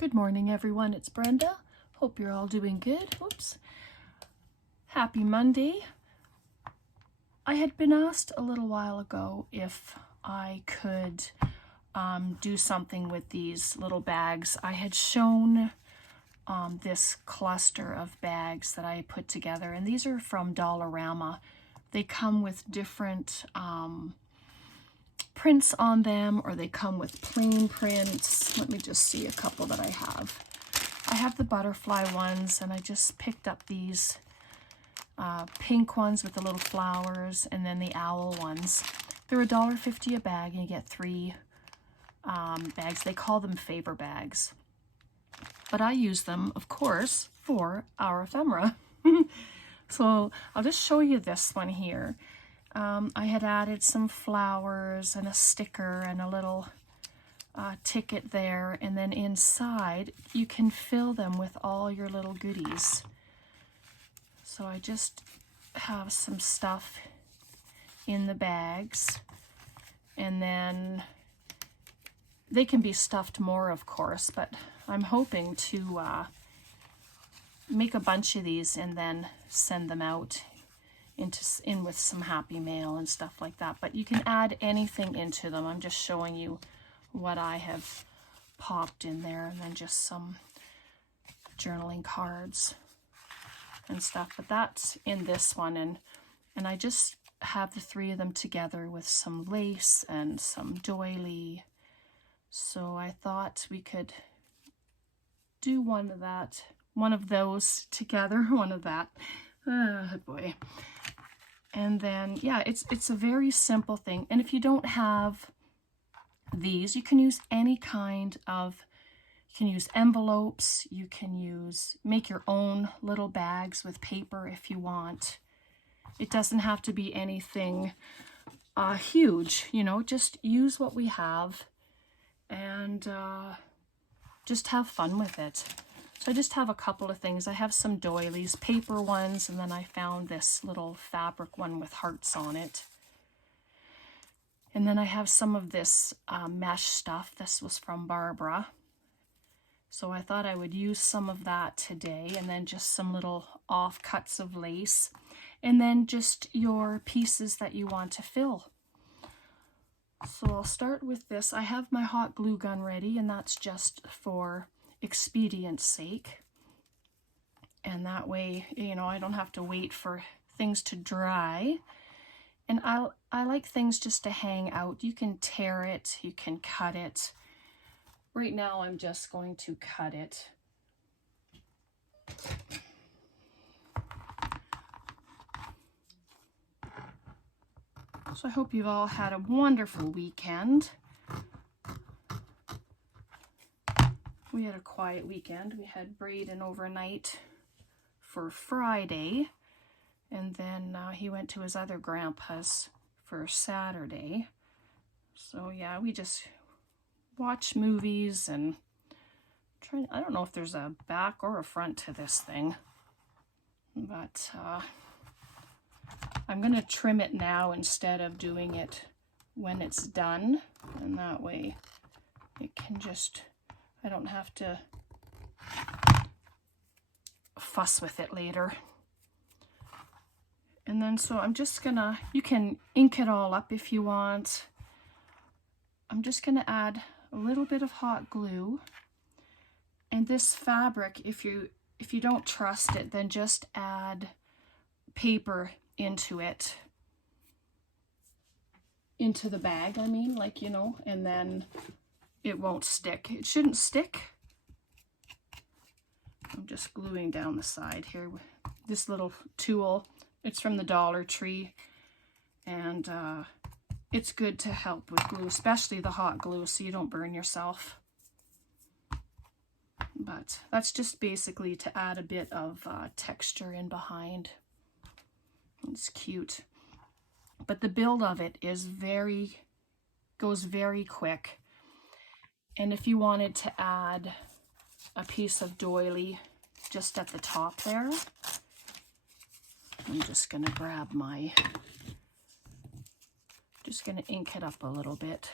Good morning, everyone. It's Brenda. Hope you're all doing good. Oops. Happy Monday. I had been asked a little while ago if I could do something with these little bags. I had shown this cluster of bags that I put together, and these are from Dollarama. They come with different prints on them, or they come with plain prints. Let me just see a couple that I have. I have the butterfly ones, and I just picked up these pink ones with the little flowers, and then the owl ones. They're $1.50 a bag, and you get 3 bags. They call them FAVOUR bags. But I use them, of course, for our ephemera. So I'll just show you this one here. I had added some flowers and a sticker and a little ticket there, and then inside you can fill them with all your little goodies. So I just have some stuff in the bags, and then they can be stuffed more, of course, but I'm hoping to make a bunch of these and then send them out in with some happy mail and stuff like that. But you can add anything into them. I'm just showing you what I have popped in there, and then just some journaling cards and stuff. But that's in this one, and I just have the 3 of them together with some lace and some doily. So I thought we could do one of those together, one of that. Oh boy. And then, yeah, it's a very simple thing. And if you don't have these, you can use any kind of, you can use envelopes, you can make your own little bags with paper if you want. It doesn't have to be anything huge, you know, just use what we have and just have fun with it. So I just have a couple of things. I have some doilies, paper ones, and then I found this little fabric one with hearts on it. And then I have some of this mesh stuff. This was from Barbara. So I thought I would use some of that today, and then just some little offcuts of lace, and then just your pieces that you want to fill. So I'll start with this. I have my hot glue gun ready, and that's just for expedience sake, and that way, you know, I don't have to wait for things to dry. And I like things just to hang out. You can tear it, you can cut it. Right now I'm just going to cut it. So I hope you've all had a wonderful weekend. We had a quiet weekend. We had Braden overnight for Friday, and then he went to his other grandpa's for Saturday. So yeah, we just watch movies and I don't know if there's a back or a front to this thing, but I'm gonna trim it now instead of doing it when it's done, and that way it can just, I don't have to fuss with it later. And then, so I'm just gonna, you can ink it all up if you want. I'm just gonna add a little bit of hot glue. And this fabric, if you don't trust it, then just add paper into it. Into the bag, I mean, like, you know, and then it won't stick. It shouldn't stick. I'm just gluing down the side here with this little tool. It's from the Dollar Tree, and it's good to help with glue, especially the hot glue, so you don't burn yourself. But that's just basically to add a bit of texture in behind. It's cute. But the build of it is goes very quick. And if you wanted to add a piece of doily just at the top there, I'm just going to grab just going to ink it up a little bit.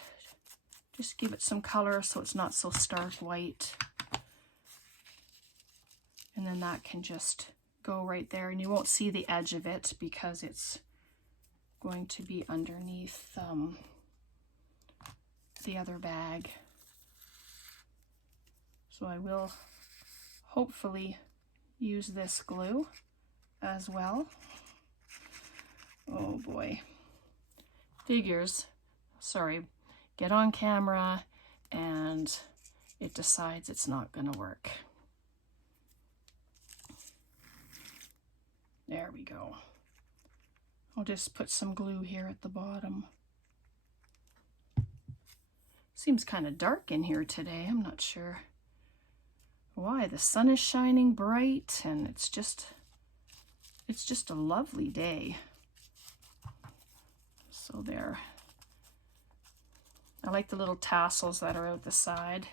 Just give it some color so it's not so stark white. And then that can just go right there, and you won't see the edge of it because it's going to be underneath the other bag. So I will hopefully use this glue as well. Oh boy. Figures, sorry, get on camera and it decides it's not going to work. There we go. I'll just put some glue here at the bottom. Seems kind of dark in here today. I'm not sure why. The sun is shining bright and it's just a lovely day. So there. I like the little tassels that are out the side.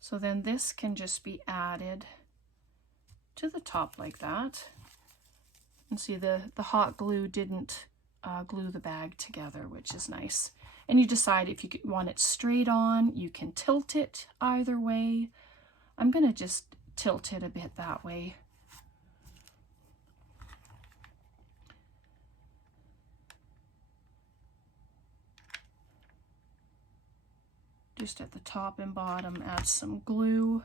So then this can just be added to the top like that. And see, the hot glue didn't glue the bag together, which is nice. And you decide if you want it straight on, you can tilt it either way. I'm going to just tilt it a bit that way. Just at the top and bottom, add some glue.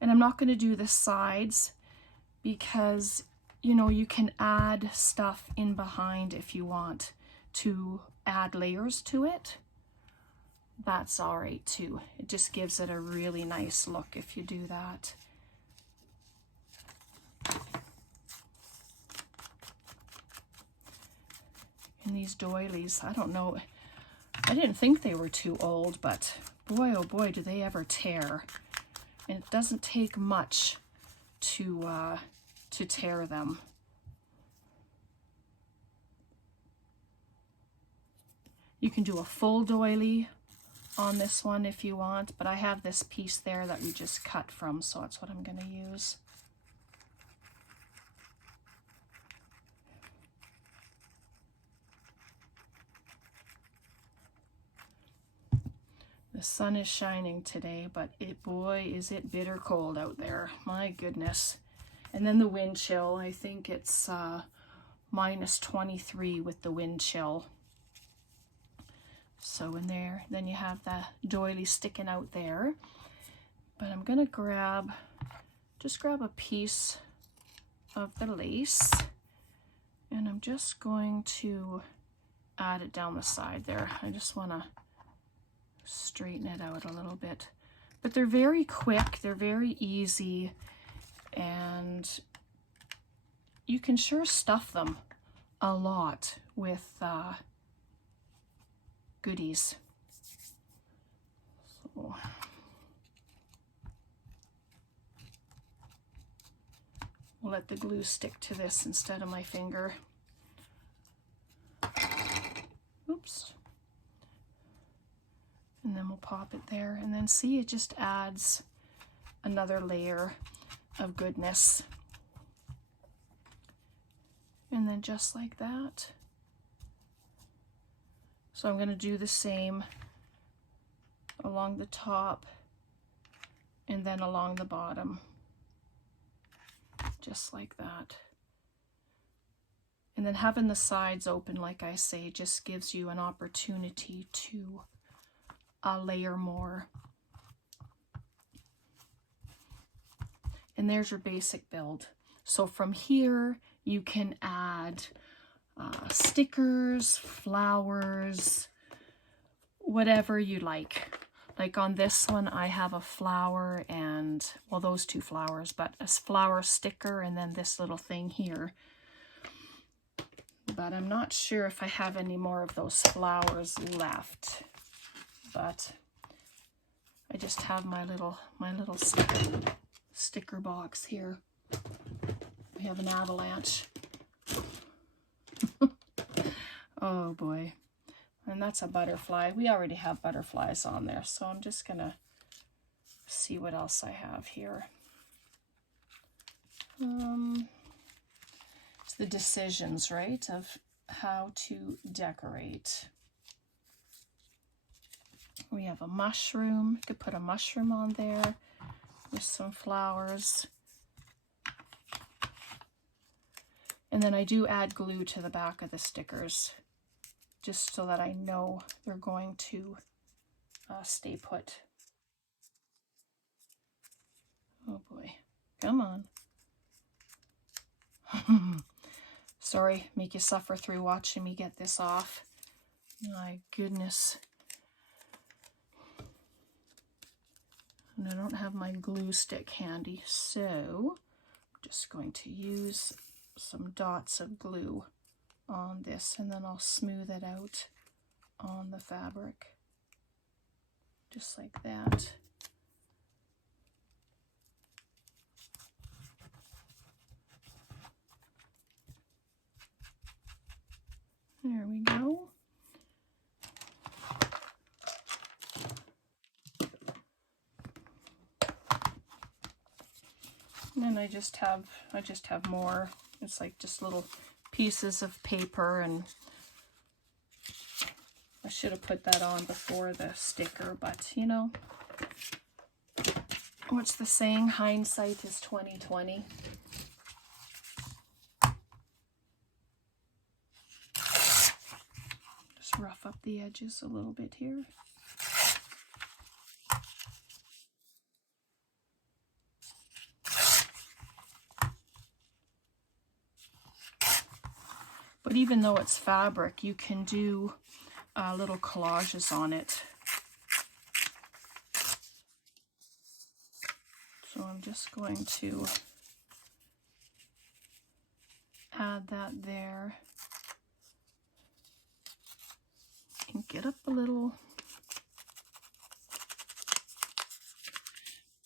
And I'm not going to do the sides because, you know, you can add stuff in behind if you want to add layers to it. That's all right too. It just gives it a really nice look if you do that. And these doilies, I don't know, I didn't think they were too old, but boy, oh boy, do they ever tear. And it doesn't take much to tear them. You can do a full doily on this one if you want, but I have this piece there that we just cut from, so that's what I'm going to use. The sun is shining today, but boy, is it bitter cold out there. My goodness. And then the wind chill, I think it's minus 23 with the wind chill. So in there, then you have the doily sticking out there. But I'm going to just grab a piece of the lace, and I'm just going to add it down the side there. I just want to straighten it out a little bit. But they're very quick, they're very easy, and you can sure stuff them a lot with goodies. So we'll let the glue stick to this instead of my finger. Oops. And then we'll pop it there, and then see, it just adds another layer of goodness. And then just like that. So I'm going to do the same along the top and then along the bottom, just like that. And then having the sides open, like I say, just gives you an opportunity to layer more. And there's your basic build. So from here you can add stickers, flowers, whatever you like. Like on this one I have a flower and, well, those two flowers, but a flower sticker and then this little thing here. But I'm not sure if I have any more of those flowers left. But I just have my little sticker box here. We have an avalanche. Oh boy. And that's a butterfly. We already have butterflies on there, so I'm just gonna see what else I have here. It's the decisions, right, of how to decorate. We have a mushroom. You could put a mushroom on there. with some flowers. And then I do add glue to the back of the stickers, just so that I know they're going to stay put. Oh boy, come on. Sorry, make you suffer through watching me get this off. My goodness. And I don't have my glue stick handy, so I'm just going to use some dots of glue on this, and then I'll smooth it out on the fabric, just like that. There we go. And then I just have more. It's like just little pieces of paper, and I should have put that on before the sticker, but you know, what's the saying? Hindsight is 20/20. Just rough up the edges a little bit here. But even though it's fabric, you can do little collages on it. So I'm just going to add that there. And get up a little.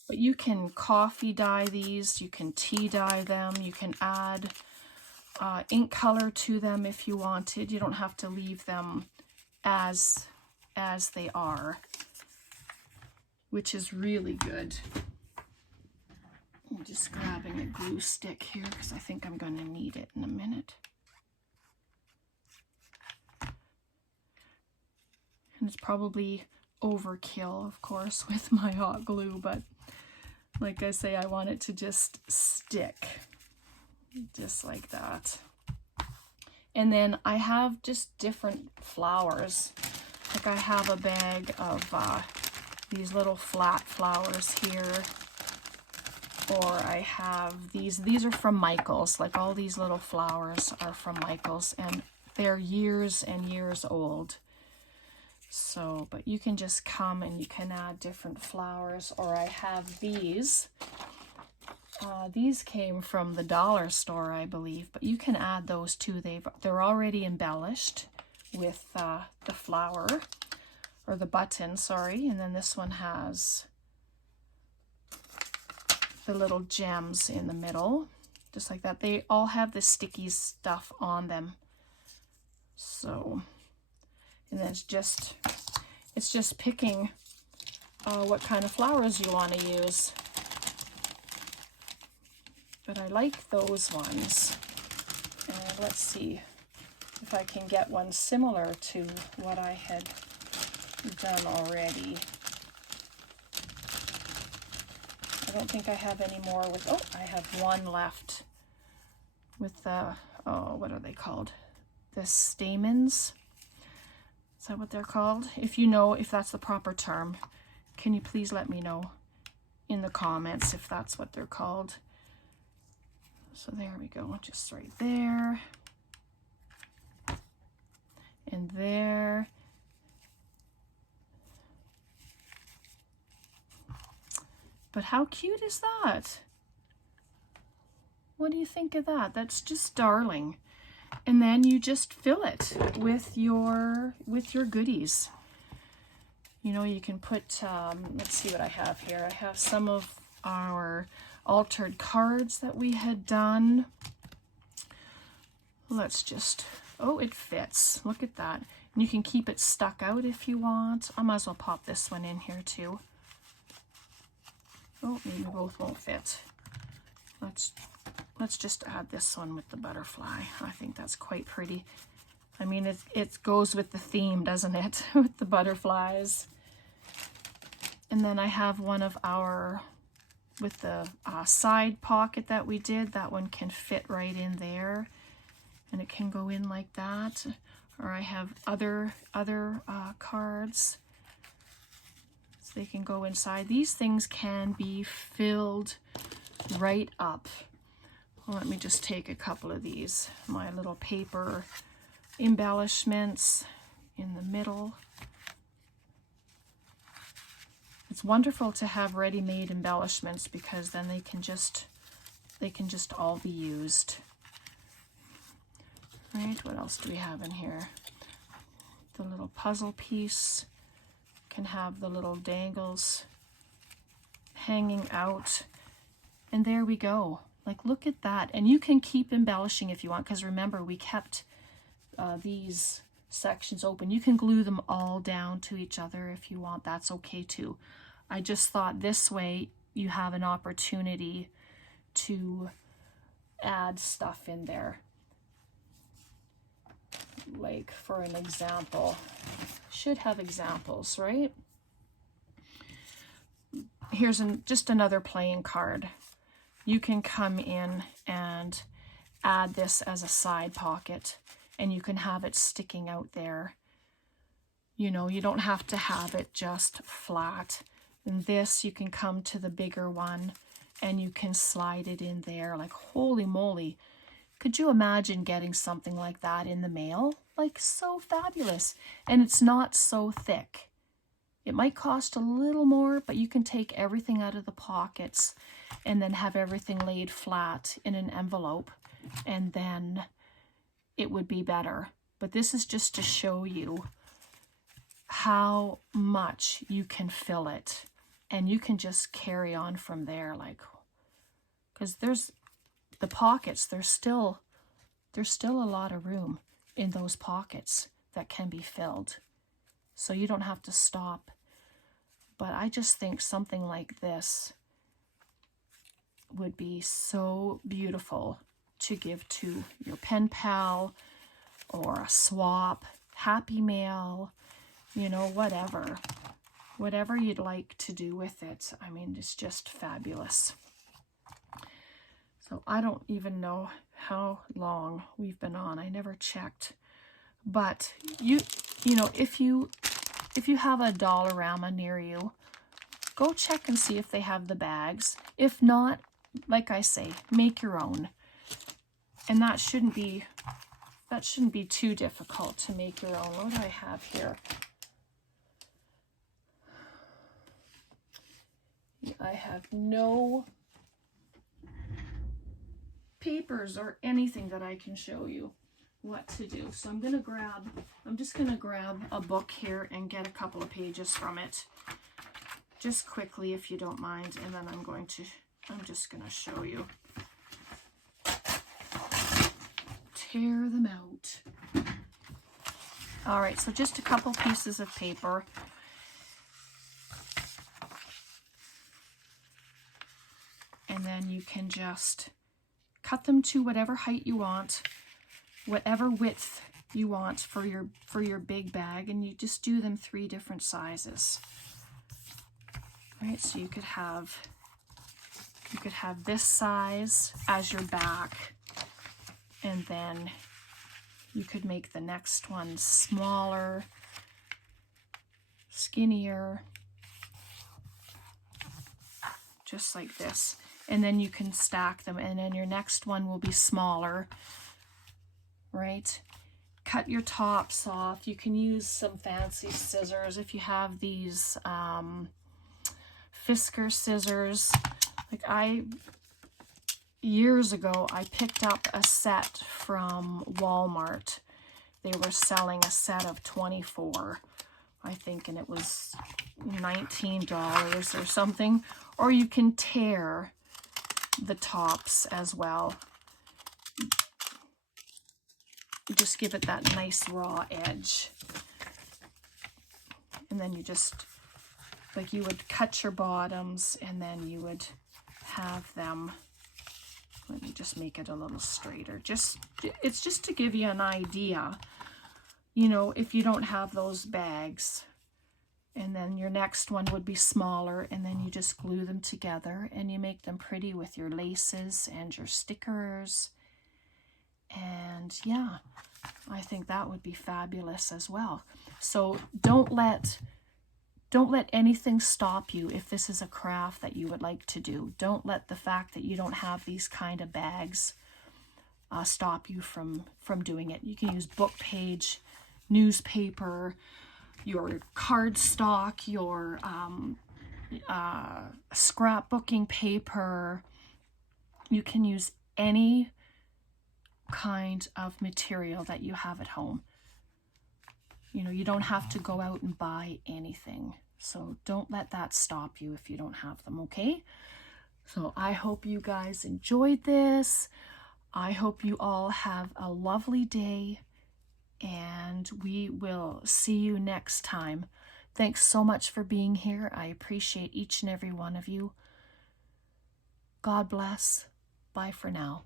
But you can coffee dye these, you can tea dye them, you can add ink color to them if you wanted. You don't have to leave them as they are, which is really good. I'm just grabbing a glue stick here because I think I'm going to need it in a minute. And it's probably overkill, of course, with my hot glue, but like I say, I want it to just stick. Just like that. And then I have just different flowers. Like I have a bag of these little flat flowers here. Or I have these are from Michael's. Like all these little flowers are from Michael's, and they're years and years old. So, but you can just come and you can add different flowers. Or I have these. These came from the dollar store, I believe, but you can add those too. They're already embellished with the flower, or the button, sorry. And then this one has the little gems in the middle, just like that. They all have the sticky stuff on them. So, and then it's just picking what kind of flowers you want to use. But I like those ones. And let's see if I can get one similar to what I had done already. I don't think I have any more with, oh, I have one left with the, oh, what are they called? The stamens? Is that what they're called? If you know, if that's the proper term, can you please let me know in the comments if that's what they're called? So there we go, just right there. And there. But how cute is that? What do you think of that? That's just darling. And then you just fill it with your goodies. You know, you can put, let's see what I have here. I have some of our altered cards that we had done. Let's just, oh, it fits. Look at that. And you can keep it stuck out if you want. I might as well pop this one in here too. Oh, maybe both won't fit. Let's just add this one with the butterfly. I think that's quite pretty. I mean, it goes with the theme, doesn't it? With the butterflies. And then I have one of our side pocket that we did, that one can fit right in there, and it can go in like that. Or I have other cards, so they can go inside. These things can be filled right up. Well, let me just take a couple of these, my little paper embellishments in the middle. It's wonderful to have ready-made embellishments because then they can just all be used. Right, what else do we have in here? The little puzzle piece can have the little dangles hanging out. And there we go. Like, look at that. And you can keep embellishing if you want, because remember, we kept these sections open. You can glue them all down to each other if you want. That's okay too. I just thought this way you have an opportunity to add stuff in there. Like, for an example, should have examples, right? Here's just another playing card. You can come in and add this as a side pocket, and you can have it sticking out there. You know, you don't have to have it just flat. And this, you can come to the bigger one and you can slide it in there. Like, holy moly. Could you imagine getting something like that in the mail? Like, so fabulous. And it's not so thick. It might cost a little more, but you can take everything out of the pockets and then have everything laid flat in an envelope, and then it would be better. But this is just to show you how much you can fill it, and you can just carry on from there. Like, because there's the pockets, there's still a lot of room in those pockets that can be filled, so you don't have to stop. But I just think something like this would be so beautiful to give to your pen pal, or a swap, happy mail, you know, whatever you'd like to do with it. I mean, it's just fabulous. So I don't even know how long we've been on. I never checked. But you know, if you have a Dollarama near you, go check and see if they have the bags. If not, like I say, make your own. And that shouldn't be too difficult to make your own. What do I have here? I have no papers or anything that I can show you what to do. So I'm just gonna grab a book here and get a couple of pages from it, just quickly, if you don't mind, and then I'm just gonna show you. Tear them out. All right, so just a couple pieces of paper. And then you can just cut them to whatever height you want, whatever width you want for your big bag, and you just do them 3 different sizes. All right, so you could have this size as your back, and then you could make the next one smaller, skinnier, just like this. And then you can stack them, and then your next one will be smaller, right? Cut your tops off. You can use some fancy scissors if you have these Fisker scissors. Like, years ago, I picked up a set from Walmart. They were selling a set of 24, I think, and it was $19 or something. Or you can tear the tops as well. You just give it that nice raw edge. And then you just, like, you would cut your bottoms, and then you would have them. Let me just make it a little straighter. It's just to give you an idea, you know, if you don't have those bags, And then your next one would be smaller, and then you just glue them together and you make them pretty with your laces and your stickers. And yeah, I think that would be fabulous as well. So don't let anything stop you if this is a craft that you would like to do. Don't let the fact that you don't have these kind of bags stop you from doing it. You can use book page, newspaper, your cardstock, your scrapbooking paper. You can use any kind of material that you have at home. You know, you don't have to go out and buy anything. So don't let that stop you if you don't have them, okay? So I hope you guys enjoyed this. I hope you all have a lovely day, and we will see you next time. Thanks so much for being here. I appreciate each and every one of you. God bless. Bye for now.